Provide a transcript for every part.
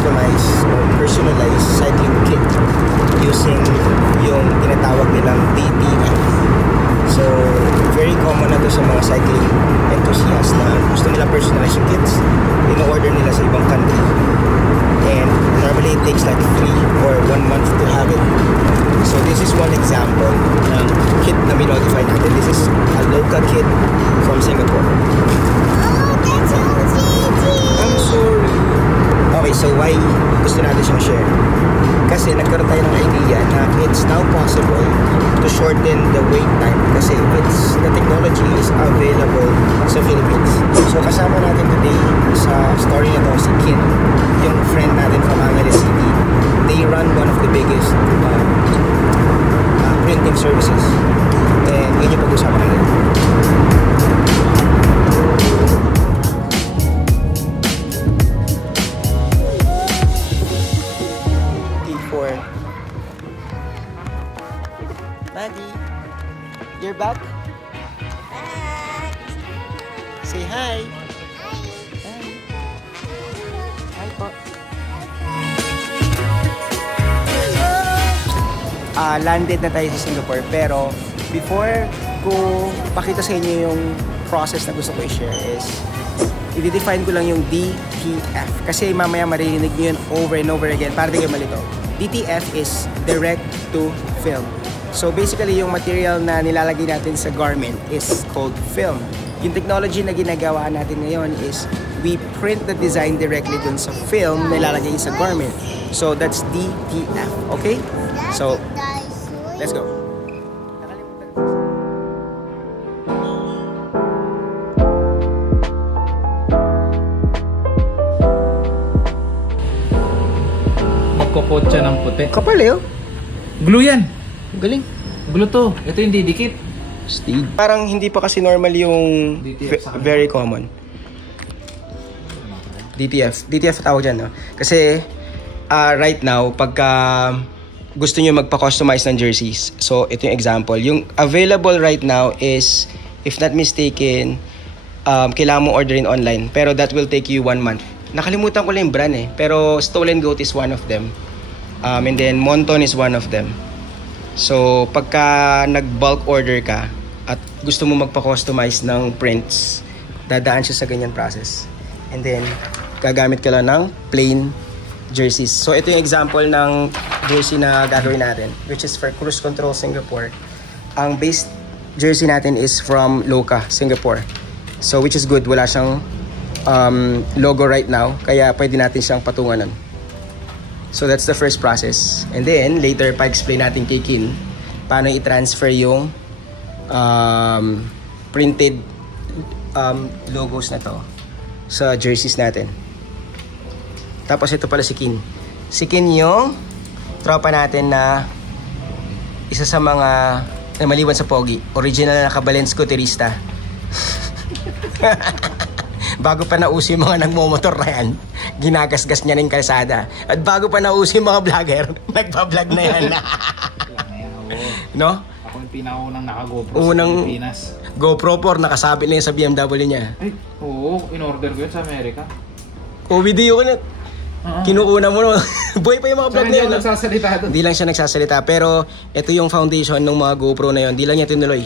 customize or personalize cycling kit using yung tinatawag nilang DTF. So, very common na to sa mga cycling enthusiasts na gusto nila personalize yung kits. In-order nila sa ibang country. And normally it takes like 3 or 1 month to have it. So this is one example ng kit na minodify natin. This is a local kit from Singapore. Oh, that's so I'm sorry. Okay, so why gusto natin siyang share? Kasi nagkaroon tayo ng idea na it's now possible to shorten the wait time kasi the technology is available sa Philippines. So kasama natin today sa story na to si Kin, yung friend natin from Angeles City. They run one of the biggest printing services. And yun yung pag-usapan natin. Maddie, you're back? Say hi. Hi. Hi po. Landed na tayo sa Singapore, pero before ko pakita sa inyo yung process na gusto ko i-share is i-define ko lang yung DTF kasi mamaya maririnig nyo yun over and over again para di kayo malito. DTF is direct to film. So basically yung material na nilalagay natin sa garment is called film. Yung technology na ginagawa natin ngayon is we print the design directly dun sa film na nilalagay sa garment. So that's DTF, okay? So let's go. Magkukot siya ng puti. Kapal eh oh. Glue yan. Galing. Glue to. Ito yung didikit. Steed. Parang hindi pa kasi normal yung very common. DTF tawag dyan, no? Kasi right now, pagka gusto nyo magpa-customize ng jerseys, so ito yung example. Yung available right now is, if not mistaken, kailangan mo orderin online. Pero that will take you 1 month. Nakalimutan ko lang yung brand eh. Pero Stolen Goat is one of them. And then Monton is one of them. So, pagka nag-bulk order ka at gusto mo magpa-customize ng prints, dadaan siya sa ganyan process. And then, gagamit ka lang ng plain jerseys. So, ito yung example ng jersey na gagawin natin, which is for Cruise Control Singapore. Ang base jersey natin is from Loka, Singapore. So, which is good. Wala siyang logo right now, kaya pwede natin siyang patunganan. So that's the first process. And then later pa-explain natin kay Kin paano i-transfer yung printed logos na to sa jerseys natin. Tapos ito pala si Kin. Si Kin yung tropa natin na isa sa mga maliwan sa pogi. Original na Kabalens Scooterista. Bago pa nauso yung mga nagmomotor na yan, ginagasgas niya ng kalsada. At bago pa nauso yung mga vlogger, nagpa-vlog na yan. No? Ako yung pinakaunang naka-GoPro sa Pilipinas. GoPro 4, nakasabit na yun sa BMW niya. Ay, oo. In-order ko yun sa Amerika. O, video ko na. Kinuuna mo no. Buhay pa yung mga vlog na yun. Hindi nagsasalita doon. Hindi lang siya nagsasalita. Pero, ito yung foundation ng mga GoPro na yun. Hindi lang niya tinuloy.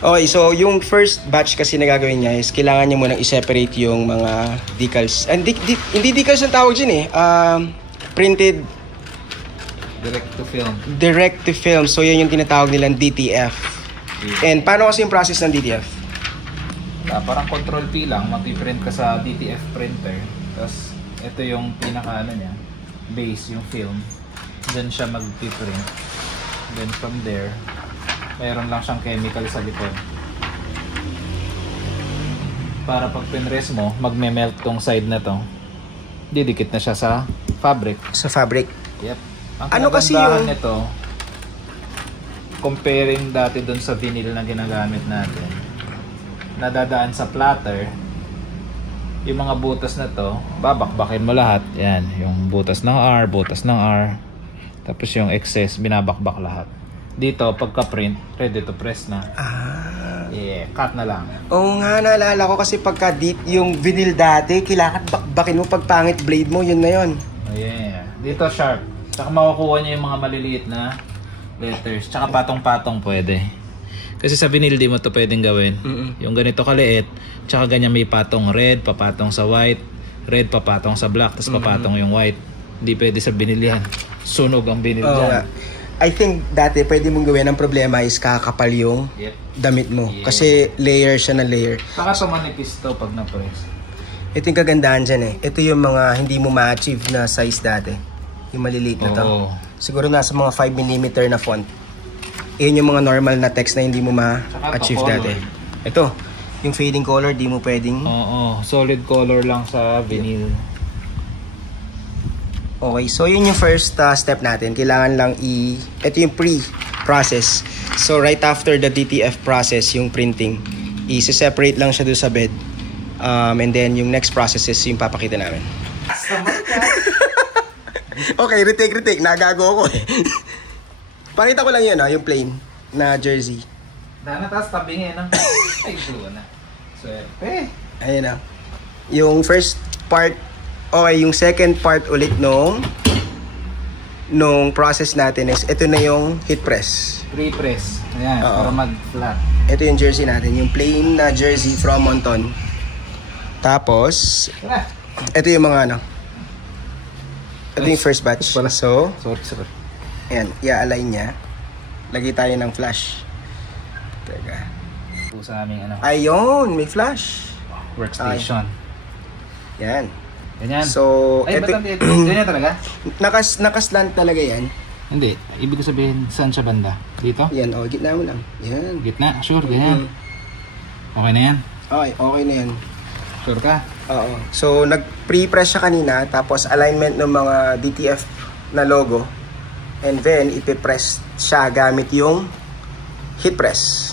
Okay, so yung first batch kasi na gagawin niya is kailangan niya munang i-separate yung mga decals. And hindi decals ang tawag dyan eh. Printed direct to film. Direct to film. So yan yung tinatawag nilang DTF. And paano kasi yung process ng DTF? Parang control P lang, mag-print ka sa DTF printer. Tapos ito yung pinaka ano niya, base, yung film. Then siya mag-print. Then from there, mayroon lang siyang chemical sa likod. Para pag pinrest mo, magme-melt tong side na to. Didikit na siya sa fabric. Sa fabric? Yep. Ang ano kasi yung nito, comparing dati dun sa vinyl na ginagamit natin, nadadaan sa platter, yung mga butas na to, babakbakin mo lahat. Yan, yung butas ng R, butas ng R. Tapos yung excess, binabakbak lahat. Dito, pagka-print, ready to press na. cut na lang. Oo nga, naalala ko kasi pagka yung vinyl dati, kailangan bakbakin mo pag pangit blade mo, yun na yun. Oh, yeah. Dito sharp. Tsaka makukuha niya yung mga maliliit na letters. Tsaka patong-patong pwede. Kasi sa vinyl di mo to pwedeng gawin. Yung ganito kaliit, tsaka ganyan may patong red, papatong sa white, red papatong sa black, tapos papatong yung white. Hindi pwede sa vinyl yan. Sunog ang vinyl dyan. I think dati pwede mong gawin, ang problema is kakapal yung damit mo. Kasi layer siya na layer. Saka sumanipis to pag na-press. Ito yung kagandahan dyan eh. Ito yung mga hindi mo ma-achieve na size dati. Yung maliliit na to. Siguro nasa mga 5mm na font. Iyon yung mga normal na text na hindi mo ma-achieve dati. Ito, yung fading color, di mo pwedeng... Oo, solid color lang sa vinyl. Okay, so yun yung first step natin. Kailangan lang ito yung pre-process. So right after the DTF process, yung printing, i-separate lang siya doon sa bed. And then yung next process is yung papakita namin. Okay, retake. Nagago ako eh. Pakita ko lang yun, yung plain na jersey. Dana, taas tabingin, no? Ay, gulo na. Swerte. Ayun na. Yung first part, okay, yung second part ulit nung process natin is, ito na yung heat press. Pre-press. Ayan, para mag-flat. Ito yung jersey natin, yung plain na jersey from Monton. Tapos, ito yung mga ito yung first batch. So, sorry. ayan, i-align niya. Lagi tayo ng flash. Teka. Po sa aming Ayun, may flash. Workstation. Yan. Ganyan. So, ay, ganyan talaga? Nakaslant talaga yan. Hindi. Ibig sabihin, saan siya banda? Dito? Yan, gitna mo lang. Yan. Gitna? Sure, ganyan. Okay na yan? Okay na yan. Sure ka? Oo. So, nag-pre-press siya kanina, tapos alignment ng mga DTF na logo. And then, ipipress siya gamit yung heat press.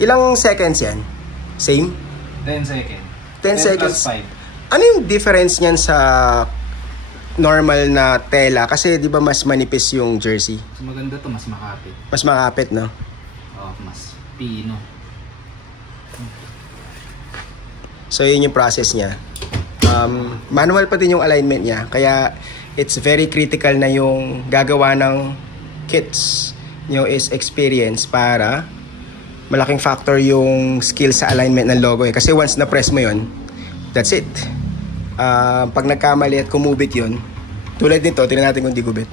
Ilang seconds yan? Same? 10 seconds. 10 seconds. 5. Ano yung difference niyan sa normal na tela? Kasi di ba mas manipis yung jersey? So, maganda to, mas makapit. Mas makapit, no? Oo, mas pino. So, yun yung process niya. Manual pa din yung alignment niya. Kaya, it's very critical na yung gagawa ng kits nyo is experience para malaking factor yung skill sa alignment ng logo. Kasi once na-press mo yun, that's it. Pag nagkamali at kumubit yun, tulad nito, tingnan natin kung di gubit.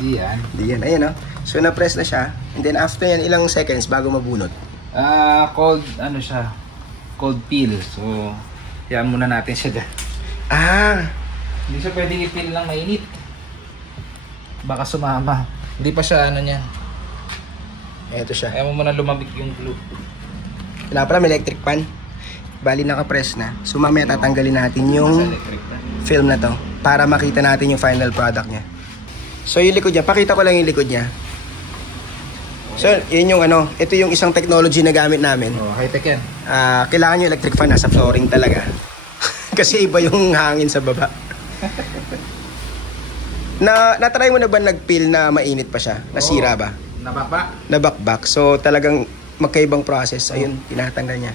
Di yan. Ayan, no? So, na-press na siya. And then, after yan, ilang seconds bago mabunot? Cold, siya? Cold peel. So, yan muna natin siya dyan. Hindi siya pwedeng i-peel lang mainit. Baka sumama. Hindi pa siya, niya. Eto siya. Ayaw mo muna lumamig yung glue. Wala pala, may electric pan. Bali, naka-press na. So, mamaya tatanggalin natin yung film na to para makita natin yung final product niya. So, yung likod niya. Pakita ko lang yung likod niya. So, yun yung ito yung isang technology na gamit namin. High-tech yan. Kailangan yung electric fan nasa flooring talaga. Kasi iba yung hangin sa baba. Na-try mo na ba nag-peel na mainit pa siya? Nasira ba? Nabakbak. So, talagang magkaibang process. Ayun, tinatanggal niya.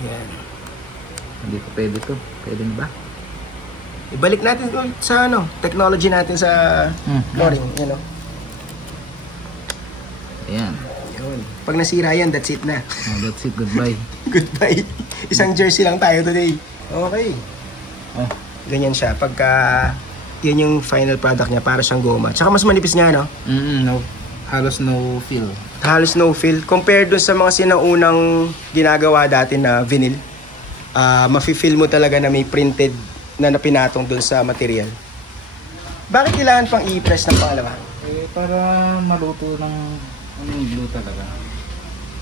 Ayan. Hindi pa pwede to. Pwede ba? Ibalik natin sa technology natin sa flooring. Ayan. Yun. Pag nasira yan, that's it na. That's it. Goodbye. Goodbye. Isang jersey lang tayo today. Okay. Ganyan siya. Pagka yun yung final product niya, para siyang goma. Tsaka mas manipis nga, no? No. Halos no feel. Halos no feel. Compared dun sa mga sinaunang ginagawa dati na vinyl, mafe-feel mo talaga na may printed na napinatong dun sa material. Bakit kailangan pang i-press ng pangalawa? Para maluto ng glue talaga.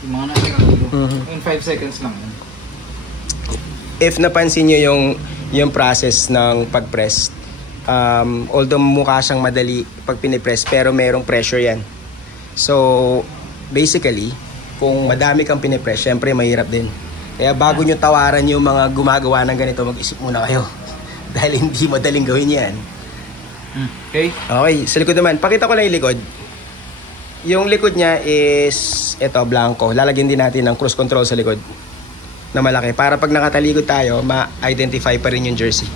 Yung mga nasa glue. In 5 seconds lang. If napansin nyo yung process ng pag-press, although mukha siyang madali pag pinipress, pero merong pressure yan. So, basically, kung madami kang pinipress, syempre mahirap din. Kaya bago nyo tawaran yung mga gumagawa ng ganito, mag-isip muna kayo. Dahil hindi madaling gawin yan. Okay. Okay, sa likod naman. Pakita ko lang yung likod. Yung likod niya is ito, blanco. Lalagyan din natin ng cruise control sa likod na malaki para pag nakatalikod tayo, ma-identify pa rin yung jersey.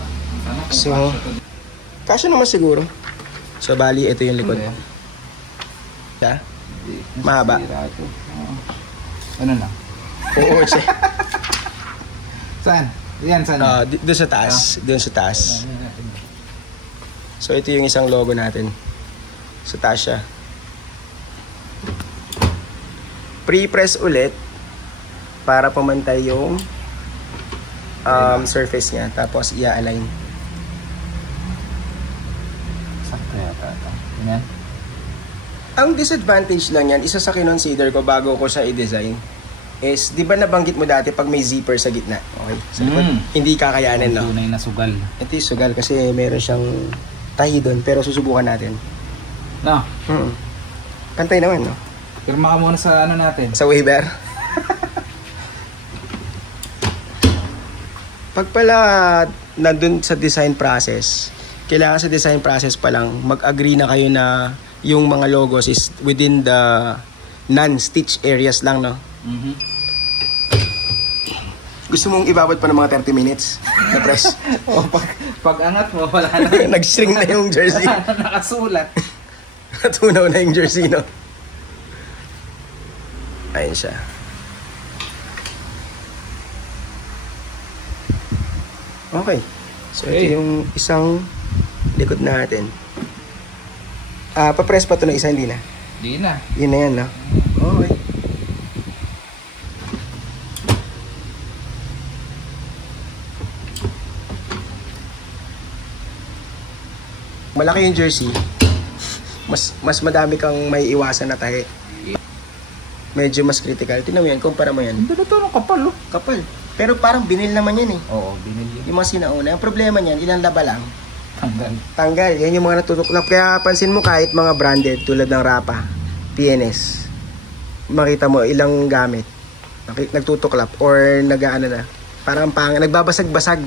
So, kasya naman siguro. So, bali, ito yung likod. Yeah. Mahaba. Ano na? Oo, siya. Saan? Yan, saan? Doon sa taas. Doon sa taas. So, ito yung isang logo natin. Sa taas siya. Pre-press ulit para pumantay yung surface niya. Tapos, i-align. Sakto yata ito. Yan. Ang disadvantage lang yan, isa sa kinonsider ko bago ko siya i-design, is, di ba nabanggit mo dati pag may zipper sa gitna? Okay? Sa likod, hindi kakayanin, no? Tunay na sugal. Ito yung sugal kasi meron siyang tahi doon, pero susubukan natin. No? Pantay naman, no? Pirma ka muna sa ano natin. Sa waiver. Pag pala nandun sa design process, kailangan sa design process pa lang mag-agree na kayo na yung mga logos is within the non-stitch areas lang, no? Gusto mong ibabad pa ng mga 30 minutes na press? Pag angat mo, wala na. Nag-string na yung jersey. Nakasulat. Natunaw na yung jersey, no? Ayun siya. Okay. So, ito yung isang likod natin. Pa-press pa ito ng isa, hindi na? Hindi na. Yun na yan, no? Okay. Malaki yung jersey. Mas madami kang may iwasan na tahi. Medyo mas critical. Tingnan mo yan, kumpara mo yan. Hindi na ito, kapal, oh. Kapal. Pero parang binil naman yan, eh. Oo, binili. Yung mga sinauna. Ang problema niyan, ilang laba lang. Tanggal. Yan yung mga natutuklap. Kaya pansin mo kahit mga branded tulad ng Rapa, PNS, makita mo ilang gamit. Nagtutuklap or nag-ano na. Parang nagbabasag-basag.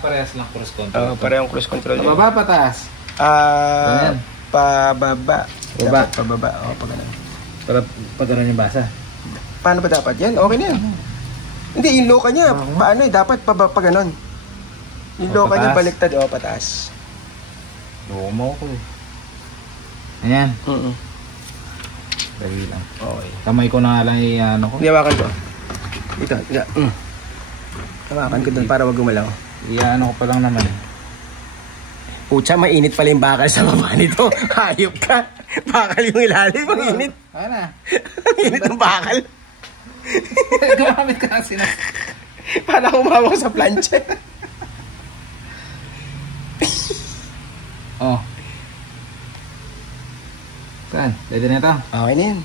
Parehas lang cruise control. Parehong cruise control. Pababa, pataas? Pababa. Baba. Pababa. O, pag ganun. Para pagkaroon yung basa. Paano ba dapat yan? Okay na yan. Hindi, yung loka niya. Paano eh? Dapat pa ganun. Yung loka niya baliktad. O, pataas. Lumo ko eh. Ayan. Dali lang. Okay. Kamay ko na lang ano ko. Hindi, hawakan ko. Ito. Hawakan ko doon para wag gumalaw. Ano ko pa lang naman. Pucha, mainit pala yung bakal sa baba nito. Hayop ka. Bakal yung ilalim. Ang init. Ano? Ang init ng bakal. Gumamit ka ng sinas. Parang umawak sa plancha. Oh. Saan? Pwede na ito? Okay na yan.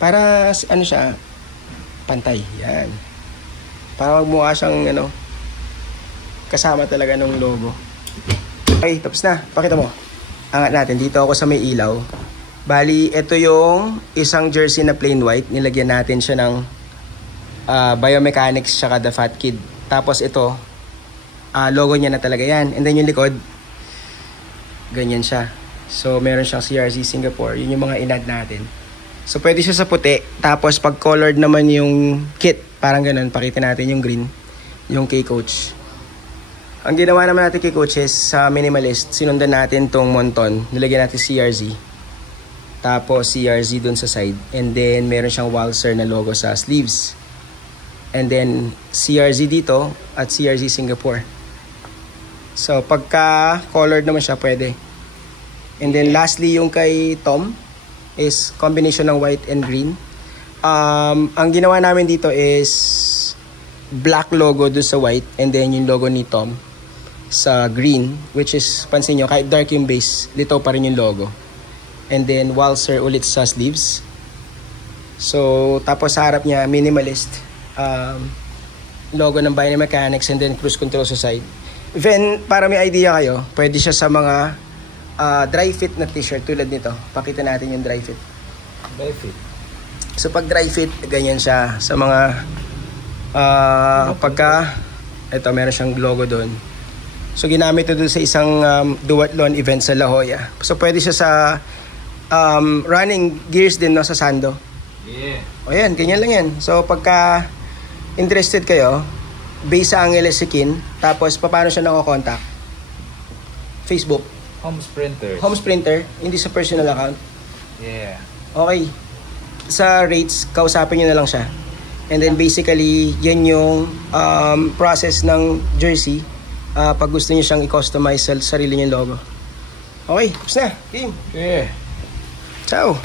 Para, ano siya, pantay. Yan. Para magmukha siyang, kasama talaga ng logo. Okay, tapos na. Pakita mo. Angat natin. Dito ako sa may ilaw. Bali, ito yung isang jersey na plain white. Nilagyan natin siya ng biomechanics tsaka the Fat Kid. Tapos ito, logo niya na talaga yan. And then yung likod, ganyan siya. So, meron siyang CRZ Singapore. Yun yung mga inad natin. So, pwede siya sa puti. Tapos, pag colored naman yung kit, parang ganun, pakita natin yung green, yung kay Coach. Ang ginawa naman natin kay Coach is, sa minimalist, sinundan natin tong monton. Nilagyan natin CRZ. Tapos, CRZ dun sa side. And then, meron siyang Walser na logo sa sleeves. And then, CRZ dito at CRZ Singapore. So, pagka colored naman siya, pwede. And then, lastly, yung kay Tom is combination ng white and green. Ang ginawa namin dito is black logo doon sa white and then yung logo ni Tom sa green, which is, pansin nyo, kahit dark yung base, lito pa rin yung logo. And then, Walser ulit sa sleeves. So, tapos sa harap niya, minimalist. Logo ng biomechanics and then cruise control sa side. Then, para may idea kayo, pwede siya sa mga dry fit na t-shirt tulad nito. Pakita natin yung dry fit. Dry fit. So, pag dry fit, ganyan siya. Sa mga, pagka, ito, meron siyang logo doon. So ginamit ito sa isang duathlon event sa La Jolla. So pwede siya sa running gears din, no, sa Sando. Yeah. O yan, ganyan lang yan. So pagka interested kayo, base sa Angeles Sikin, tapos paano siya nako-contact? Facebook. Home Sprinter. Home Sprinter, hindi sa personal account. Yeah. Okay. Sa rates, kausapin nyo na lang siya. And then basically, yan yung process ng jersey pag gusto nyo siyang i-customize sa sarili nyong logo. Okay, tapos na. Game. Yeah. Ciao.